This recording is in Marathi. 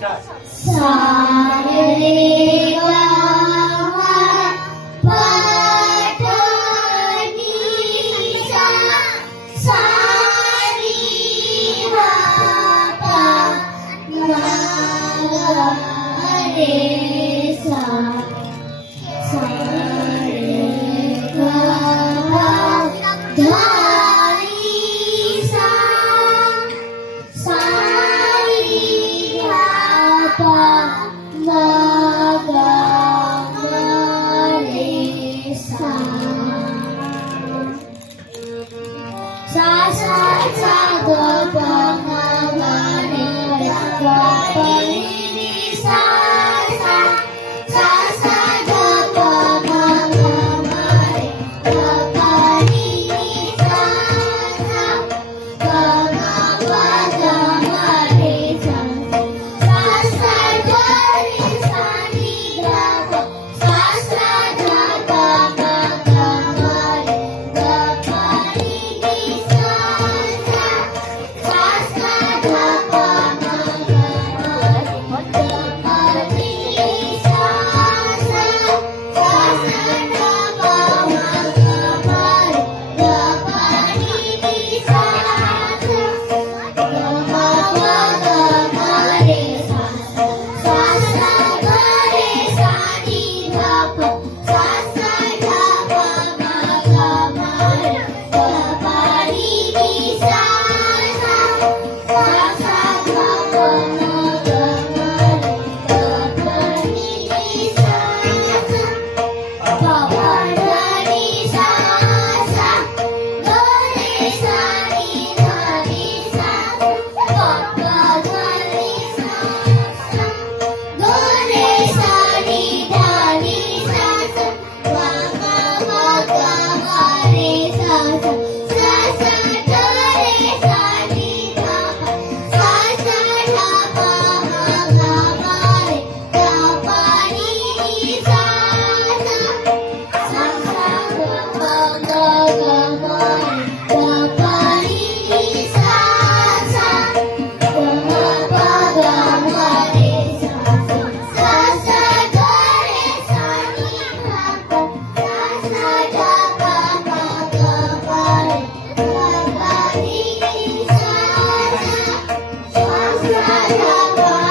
सा रे गा मा पा धा नी सा सा री गा पा मा गा रे सा सा रे गा मा धा नी सा सा री गा पा मा गा रे सा सा सा ग प म ग रे ग प नी सा सा सा सा ग प म ग रे ग प नी सा सा ग म ग रे सा सा सा ग रे सा नी ग प सा सा ग प म ग रे ग प नी सा सा सा सा ग प म ग रे ग प नी सा सा सा सा ग प म ग रे ग प नी सा सा ग म ग रे सा सा सा ग रे सा नी ग प सा सा ग प म ग रे ग प नी सा सा सा सा ग प म ग रे ग प नी सा सा प प ध नी सा सा ग रे सा नी ध नी सा प प ध नी सा सा ग रे सा नी ध नी सा सा प म ग रे सा सा सा सा ग रे सा नी ध प सा सा ध प म ग रे ग प नी सा सा सा सा ग प ग ग रे ग प नी सा सा ग म प ग रे सा सा सा ग रे सा नी ध प सा सा ध प म ग रे ग प नी सा सा सा सा ध प